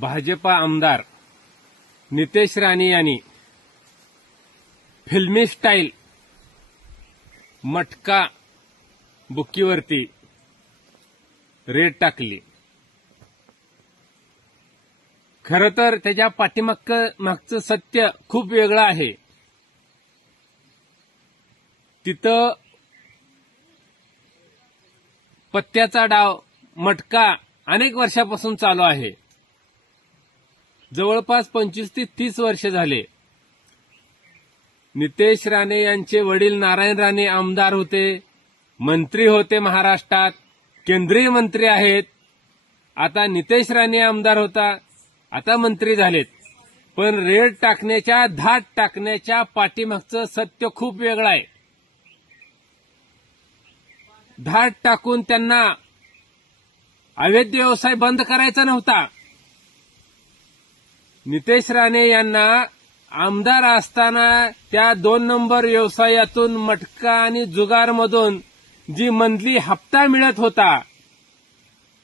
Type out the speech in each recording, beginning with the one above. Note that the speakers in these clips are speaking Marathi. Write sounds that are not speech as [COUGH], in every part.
भाजपा आमदार नितेश राणे यांनी फिल्मी स्टाईल मटका बुकीवरती रेड टाकली खरं तर त्याच्या पाठीमाग मागचं सत्य खूप वेगळं आहे तिथं पत्त्याचा डाव मटका अनेक वर्षापासून चालू आहे जवळपास पंचवीस ते तीस वर्ष झाले नितेश राणे यांचे वडील नारायण राणे आमदार होते मंत्री होते महाराष्ट्रात केंद्रीय मंत्री आहेत आता नितेश राणे आमदार होता आता मंत्री झालेत पण रेड टाकण्याच्या धाट टाकण्याच्या पाठीमागचं सत्य खूप वेगळं आहे धाट टाकून त्यांना अवैध व्यवसाय बंद करायचा नव्हता नितेश राणे यांना आमदार असताना त्या दोन नंबर व्यवसायातून मटका आणि जुगारमधून जी मंथली हप्ता मिळत होता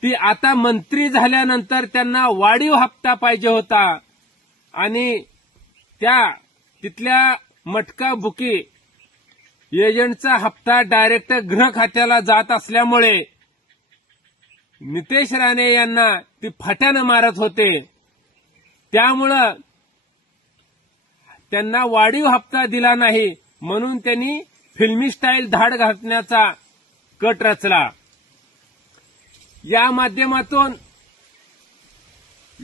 ती आता मंत्री झाल्यानंतर त्यांना वाढीव हप्ता पाहिजे होता आणि त्या तिथल्या मटका बुकी एजंटचा हप्ता डायरेक्ट गृह खात्याला जात असल्यामुळे नितेश राणे यांना ती फाट्यानं मारत होते त्यामुळं त्यांना वाढीव हप्ता दिला नाही म्हणून त्यांनी फिल्मी स्टाईल धाड घातण्याचा कट रचला या माध्यमातून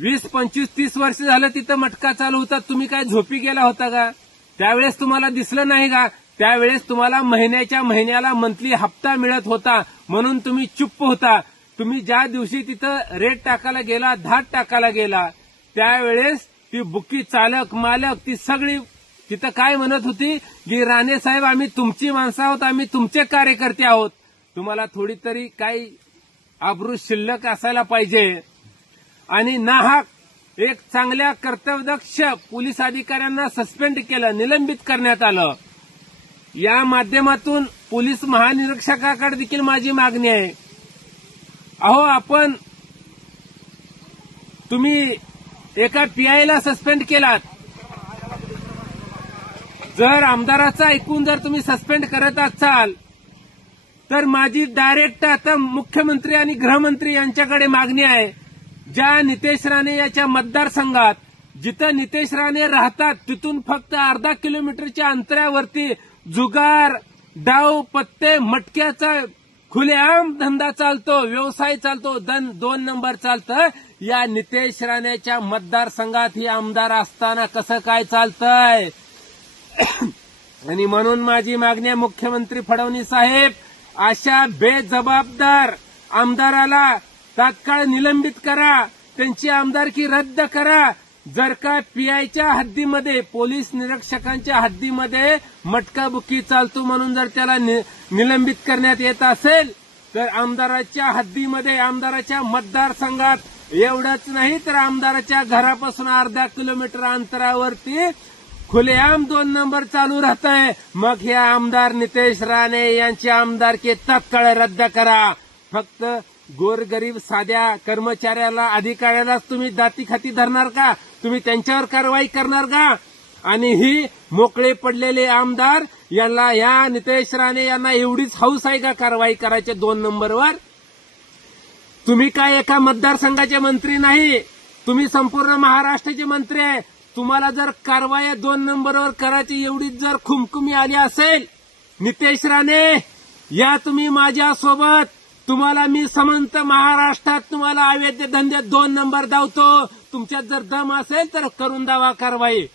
वीस पंचवीस तीस वर्ष झालं तिथं मटका चालू होता तुम्ही काय झोपी गेला होता का त्यावेळेस तुम्हाला दिसलं नाही का त्यावेळेस तुम्हाला महिन्याच्या महिन्याला मंथली हप्ता मिळत होता म्हणून तुम्ही चुप्प होता तुम्ही ज्या दिवशी तिथं रेट टाकायला गेला धाड टाकायला गेला त्यावेळेस ती बुकी चालक मालक ती सगळी तिथं काय म्हणत होती की राणे साहेब आम्ही तुमची माणसं आहोत आम्ही तुमचे कार्यकर्ते आहोत तुम्हाला थोडी तरी काही आब्रू शिल्लक असायला पाहिजे आणि नाहक एक चांगल्या कर्तव्यदक्ष पोलीस अधिकाऱ्यांना सस्पेंड केलं निलंबित करण्यात आलं या माध्यमातून पोलीस महानिरीक्षकाकडे देखील माझी मागणी आहे अहो आपण तुम्ही एका पीआयला सस्पेंड केलात जर आमदाराचा ऐकून जर तुम्ही सस्पेंड करत असाल तर माझी डायरेक्ट आता मुख्यमंत्री आणि गृहमंत्री यांच्याकडे मागणी आहे ज्या नितेश राणे याच्या मतदारसंघात जिथं नितेश राणे राहतात तिथून फक्त अर्धा किलोमीटरच्या अंतरावरती जुगार डाव पत्ते मटक्याचा खुलेआम धंदा चालतो व्यवसाय चालतो दन दोन नंबर चालतं या नितेश राणेच्या मतदारसंघात ही आमदार असताना कसं काय चालतंय [COUGHS] आणि म्हणून माझी मागणी आहे मुख्यमंत्री फडणवीस साहेब अशा बेजबाबदार आमदाराला तात्काळ निलंबित करा त्यांची आमदारकी रद्द करा जर का पीआयच्या हद्दीमध्ये पोलीस निरीक्षकांच्या हद्दीमध्ये मटकाबुकी चालतो म्हणून जर त्याला निलंबित करण्यात येत असेल तर आमदाराच्या हद्दीमध्ये आमदाराच्या मतदारसंघात एवढंच नाही तर आमदाराच्या घरापासून अर्धा किलोमीटर अंतरावरती खुलेआम दोन नंबर चालू राहत मग हे आमदार नितेश राणे आमदार आमदारकी तत्काळ रद्द करा फक्त गोरगरीब साध्या कर्मचाऱ्याला अधिकाऱ्यालाच तुम्ही दाती खाती धरणार का तुम्ही त्यांच्यावर कारवाई करणार का आणि ही मोकळे पडलेले आमदार यांना या नितेश राणे यांना एवढीच हौस आहे का कारवाई करायचे दोन नंबरवर तुम्ही काय एका मतदारसंघाचे मंत्री नाही तुम्ही संपूर्ण महाराष्ट्राचे मंत्री आहे तुम्हाला जर कारवाया दोन नंबरवर करायची एवढीच जर खुमखुमी आली असेल नितेश राणे या तुम्ही माझ्यासोबत तुम्हाला मी समंत महाराष्ट्रात तुम्हाला अवैध धंद्यात दोन नंबर धावतो तुमच्यात जर दम असेल तर करून दावा कारवाई